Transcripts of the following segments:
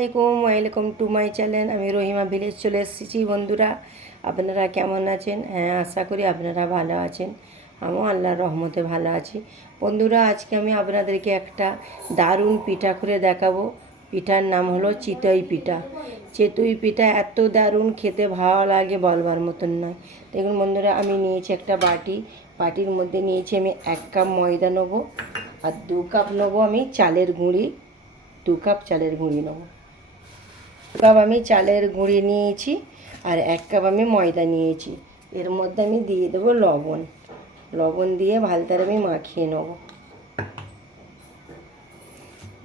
আলাইকুম, welcome to my channel. আমি Rahima village চলে এসেছি। বন্ধুরা, আপনারা কেমন আছেন? হ্যাঁ, আশা করি আপনারা ভালো আছেন। আমিও আল্লাহর রহমতে ভালো আছি। বন্ধুরা, আজকে আমি আপনাদেরকে একটা দারুণ পিঠা করে দেখাবো। পিঠার নাম হলো চিতই পিঠা। চিতই পিঠা এত দারুণ খেতে, ভালো লাগে বলবার মতন নয়। দেখুন বন্ধুরা, আমি নিয়েছি একটা বাটির মধ্যে নিয়েছি আমি 1 কাপ ময়দা নেবো, আর 2 কাপ নেবো আমি চালের গুঁড়ি। 2 কাপ চালের গুঁড়ি নেব। 2 কাপ আমি চালের গুঁড়ি নিয়েছি, আর 1 কাপ আমি ময়দা নিয়েছি। এর মধ্যে আমি দিয়ে দেবো লবণ দিয়ে ভালতারে আমি মাখিয়ে নেব।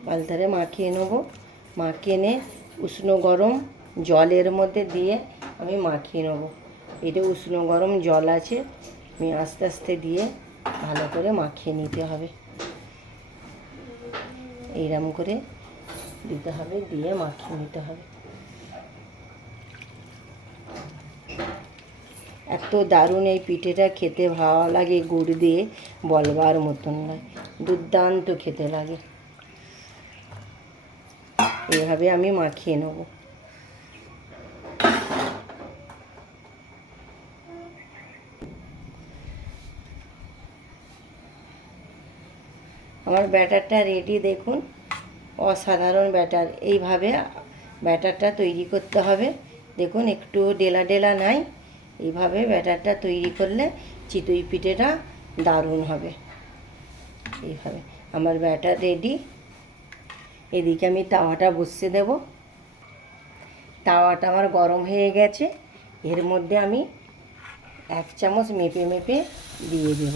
ভালতারে মাখিয়ে নেব। মাখিয়ে নিয়ে উষ্ণ গরম জলের মধ্যে দিয়ে আমি মাখিয়ে নেব। এটা উষ্ণ গরম জল আছে, আমি আস্তে আস্তে দিয়ে ভালো করে মাখিয়ে নিতে হবে। এইরকম করে দিতে হবে, দিয়ে মাখিয়ে নিতে হবে। এত দারুণ এই পিঠেটা খেতে ভালো লাগে, গুড় দিয়ে বলবার মতন নয়, দুর্দান্ত খেতে লাগে। এইভাবে আমি মাখিয়ে নেব। আমার ব্যাটারটা রেডি, দেখুন অসাধারণ ব্যাটার। এইভাবে ব্যাটারটা তৈরি করতে হবে। দেখুন একটু ডেলা ডেলা নাই। এইভাবে ব্যাটারটা তৈরি করলে চিতই পিঠেটা দারুণ হবে। এইভাবে আমার ব্যাটার রেডি। এদিকে আমি তাওয়াটা বসিয়ে দেব। তাওয়াটা আমার গরম হয়ে গেছে। এর মধ্যে আমি 1 চামচ মেপে মেপে দিয়ে দেব।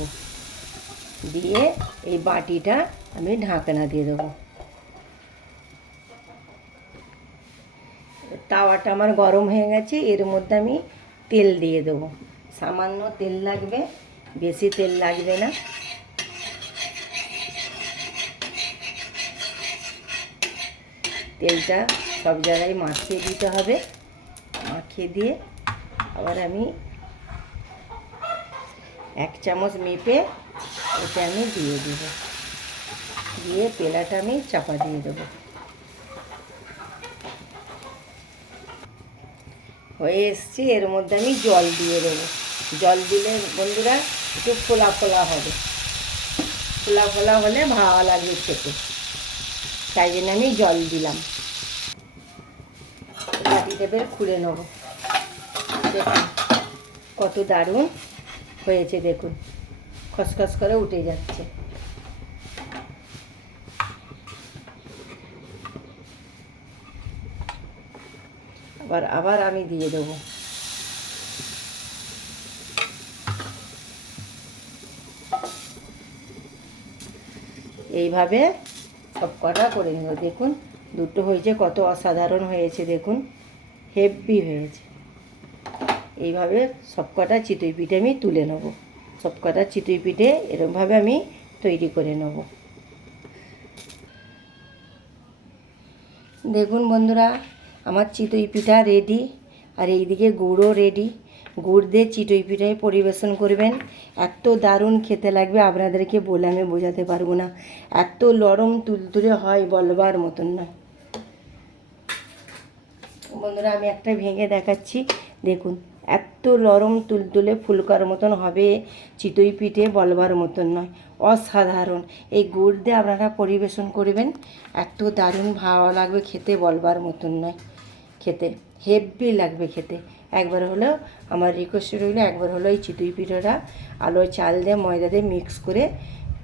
দিয়ে এই বাটিটা আমি ঢাকনা দিয়ে দেবো। তাওয়াটা আমার গরম হয়ে গেছে। এর মধ্যে আমি তেল দিয়ে দেবো। সামান্য তেল লাগবে, বেশি তেল লাগবে না। তেলটা সব জায়গায় মাখিয়ে দিতে হবে। মাখিয়ে দিয়ে আবার আমি 1 চামচ মেপে এটা আমি দিয়ে দেবো। দিয়ে তেলাটা আমি চাপা দিয়ে দেবো। হয়ে এসছে। এর মধ্যে আমি জল দিয়ে দেবো। জল দিলে বন্ধুরা একটু ফোলা ফোলা হবে। ফোলা ফোলা হলে ভালো লাগবে খেতে, তাই জন্য আমি জল দিলাম। বাটিটা বের খুলে নেব। দেখুন কত দারুণ হয়েছে, দেখুন খসখস করে উঠে যাচ্ছে। আবার আমি দিয়ে দেবো। এইভাবে সব কটা করে নেব। দেখুন দুটো হয়েছে, কত অসাধারণ হয়েছে, দেখুন হেভি হয়েছে। এইভাবে সব কটা চিতই পিঠে আমি তুলে নেব। সব কটা চিতই পিঠে এরকমভাবে আমি তৈরি করে নেব। দেখুন বন্ধুরা, আমার চিতই পিঠা রেডি, আর এইদিকে গুড়ও রেডি। গুড় দিয়ে চিতই পিঠায় পরিবেশন করবেন, এত দারুণ খেতে লাগবে, আপনাদেরকে বলে আমি বোঝাতে পারবো না। এত নরম তুলতুলে হয় বলবার মতন নয়। বন্ধুরা, আমি একটা ভেঙে দেখাচ্ছি। দেখুন এত নরম তুলতুলে ফুলকার মতন হবে চিতই পিঠে, বলবার মতন নয়, অসাধারণ। এই গুড় দিয়ে আপনারা পরিবেশন করবেন, এত দারুণ ভালো লাগবে খেতে, বলবার মতন নয়। খেতে হেভি লাগবে খেতে। একবার হলেও আমার রিকোয়েস্ট রইল, একবার হলো এই চিতই পিঠাটা আলো চাল দিয়ে ময়দা দিয়ে মিক্স করে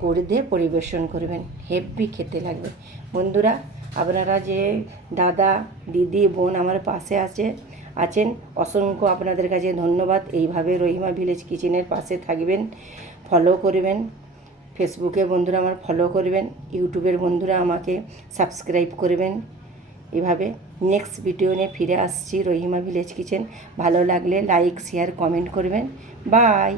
গুড় দিয়ে পরিবেশন করবেন, হেভি খেতে লাগবে। বন্ধুরা, আপনারা যে দাদা দিদি বোন আমার পাশে আছেন, অসংখ্য আপনাদের কাছে ধন্যবাদ। এইভাবে রহিমা ভিলেজ কিচেনের পাশে থাকবেন, ফলো করবেন। ফেসবুকে বন্ধুরা আমার ফলো করবেন, ইউটিউবের বন্ধুরা আমাকে সাবস্ক্রাইব করবেন। এভাবে নেক্সট ভিডিও নিয়ে ফিরে আসছি, রহিমা ভিলেজ কিচেন। ভালো লাগলে লাইক শেয়ার কমেন্ট করবেন। বাই।